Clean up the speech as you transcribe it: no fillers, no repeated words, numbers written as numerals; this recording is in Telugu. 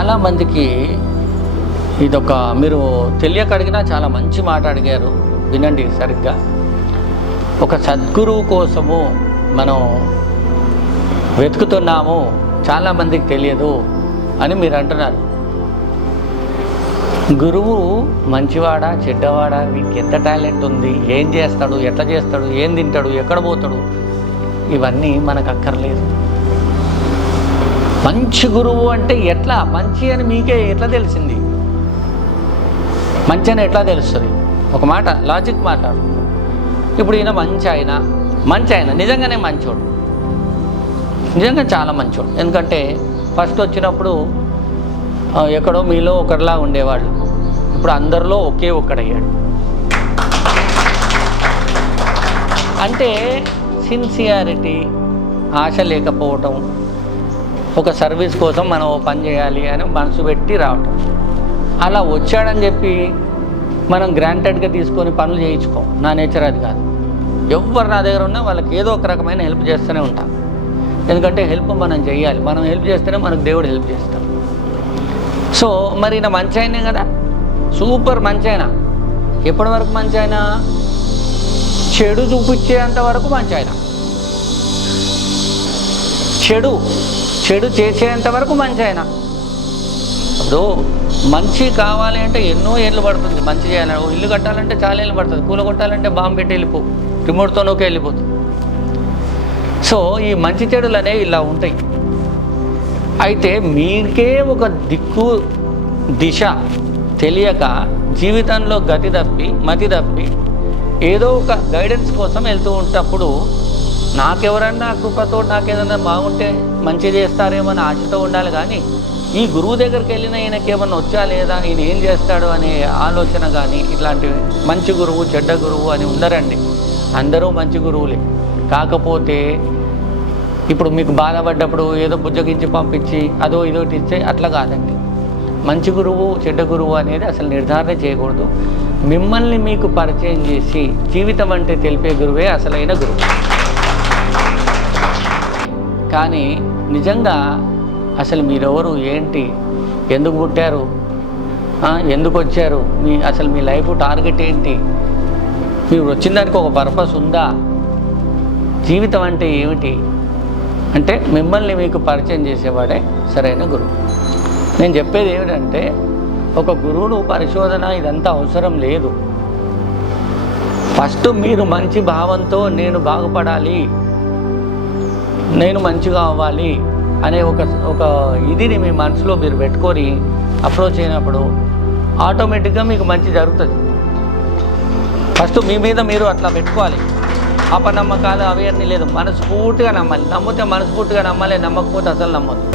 చాలామందికి ఇదొక మీరు తెలియక అడిగినా చాలా మంచి మాట అడిగారు, వినండి సరిగ్గా. ఒక సద్గురువు కోసము మనం వెతుకుతున్నాము, చాలామందికి తెలియదు అని మీరు అంటున్నారు. గురువు మంచివాడా చెడ్డవాడా, వీనికి ఎంత టాలెంట్ ఉంది, ఏం చేస్తాడు, ఎట్లా చేస్తాడు, ఏం తింటాడు, ఎక్కడ పోతాడు, ఇవన్నీ మనకు అక్కర్లేదు. మంచి గురువు అంటే ఎట్లా మంచి అని మీకే ఎట్లా తెలిసింది? మంచి అని ఎట్లా తెలుస్తుంది? ఒక మాట లాజిక్ మాట్లాడు. ఇప్పుడు ఈయన మంచి ఆయన నిజంగానే మంచోడు, నిజంగా చాలా మంచోడు. ఎందుకంటే ఫస్ట్ వచ్చినప్పుడు ఎక్కడో మీలో ఒకరిలా ఉండేవాళ్ళు, ఇప్పుడు అందరిలో ఒకే ఒక్కడయ్యాడు. అంటే సిన్సియారిటీ, ఆశ లేకపోవటం, ఒక సర్వీస్ కోసం మనం పని చేయాలి అని మనసు పెట్టి రావటం. అలా వచ్చాడని చెప్పి మనం గ్రాంటెడ్గా తీసుకొని పనులు చేయించుకోం. నా నేచర్ అది కాదు. ఎవరు నా దగ్గర ఉన్నా వాళ్ళకి ఏదో ఒక రకమైన హెల్ప్ చేస్తూనే ఉంటాం. ఎందుకంటే హెల్ప్ మనం చేయాలి, మనం హెల్ప్ చేస్తేనే మనకు దేవుడు హెల్ప్ చేస్తాం. సో మరి నా మంచి ఆయనే కదా, సూపర్ మంచి ఆయన. ఎప్పటి వరకు మంచి ఆయన? చెడు చూపించేంత వరకు మంచి ఆయన. చెడు చేసేంత వరకు మంచి ఆయన. ఇప్పుడు మంచి కావాలి అంటే ఎన్నో ఏళ్ళు పడుతుంది. మంచి చేయాలని ఇల్లు కట్టాలంటే చాలా ఏళ్ళు పడుతుంది, కూల కొట్టాలంటే బాంబు పెట్టి వెళ్ళిపో, రిమోట్తోనోకే వెళ్ళిపోతుంది. సో ఈ మంచి చెడులు అనేవి ఇలా ఉంటాయి. అయితే మీకే ఒక దిక్కు దిశ తెలియక జీవితంలో మతి తప్పి ఏదో ఒక గైడెన్స్ కోసం వెళ్తూ ఉంటప్పుడు నాకెవరన్నా కృపతో నాకేదన్నా బాగుంటే మంచి చేస్తారేమో అని ఆశతో ఉండాలి. కానీ ఈ గురువు దగ్గరికి వెళ్ళిన ఈయనకేమన్నా వచ్చా లేదా, ఈయన ఏం చేస్తాడు అనే ఆలోచన కానీ ఇట్లాంటివి మంచి గురువు చెడ్డ గురువు అని ఉండరండి. అందరూ మంచి గురువులే. కాకపోతే ఇప్పుడు మీకు బాధపడ్డప్పుడు ఏదో బుజ్జగించి పంపించి అదో ఇదోటి ఇస్తే అట్లా కాదండి. మంచి గురువు చెడ్డ గురువు అనేది అసలు నిర్ధారణ చేయకూడదు. మిమ్మల్ని మీకు పరిచయం చేసి జీవితం అంటే తెలిపే గురువే అసలైన గురువు. కానీ నిజంగా అసలు మీరెవరు, ఏంటి, ఎందుకు పుట్టారు, ఎందుకు వచ్చారు, అసలు మీ లైఫ్ టార్గెట్ ఏంటి, మీరు వచ్చిన దానికి ఒక పర్పస్ ఉందా, జీవితం అంటే ఏమిటి అంటే మిమ్మల్ని మీకు పరిచయం చేసేవాడే సరైన గురువు. నేను చెప్పేది ఏమిటంటే ఒక గురువును పరిశోధన ఇదంతా అవసరం లేదు. ఫస్ట్ మీరు మంచి భావంతో నేను బాగుపడాలి, నేను మంచిగా అవ్వాలి అనే ఒక ఇదిని మీ మనసులో మీరు పెట్టుకొని అప్రోచ్ అయినప్పుడు ఆటోమేటిక్గా మీకు మంచి జరుగుతుంది. ఫస్ట్ మీ మీద మీరు అట్లా పెట్టుకోవాలి. అపనమ్మకాలు అవి అన్నీ లేదు, మనస్ఫూర్తిగా నమ్మాలి. నమ్మితే మనస్ఫూర్తిగా నమ్మాలి, నమ్మకపోతే అసలు నమ్మొద్దు.